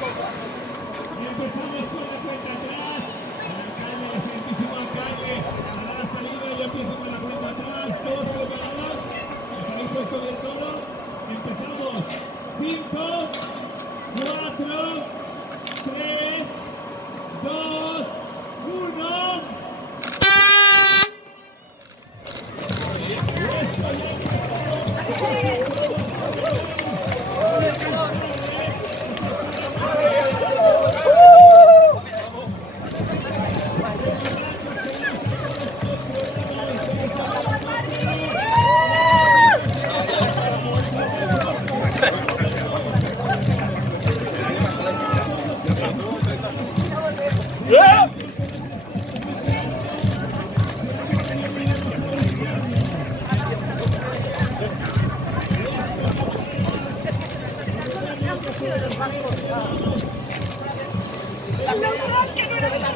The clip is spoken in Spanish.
Empezamos con la cuenta atrás. El alcalde, el excelentísimo alcalde, hará la salida y yo empiezo con la cuenta atrás. Todos preparados. ¿Estáis puestos bien todos? Empezamos. 5, 4, 3, 2, 1. La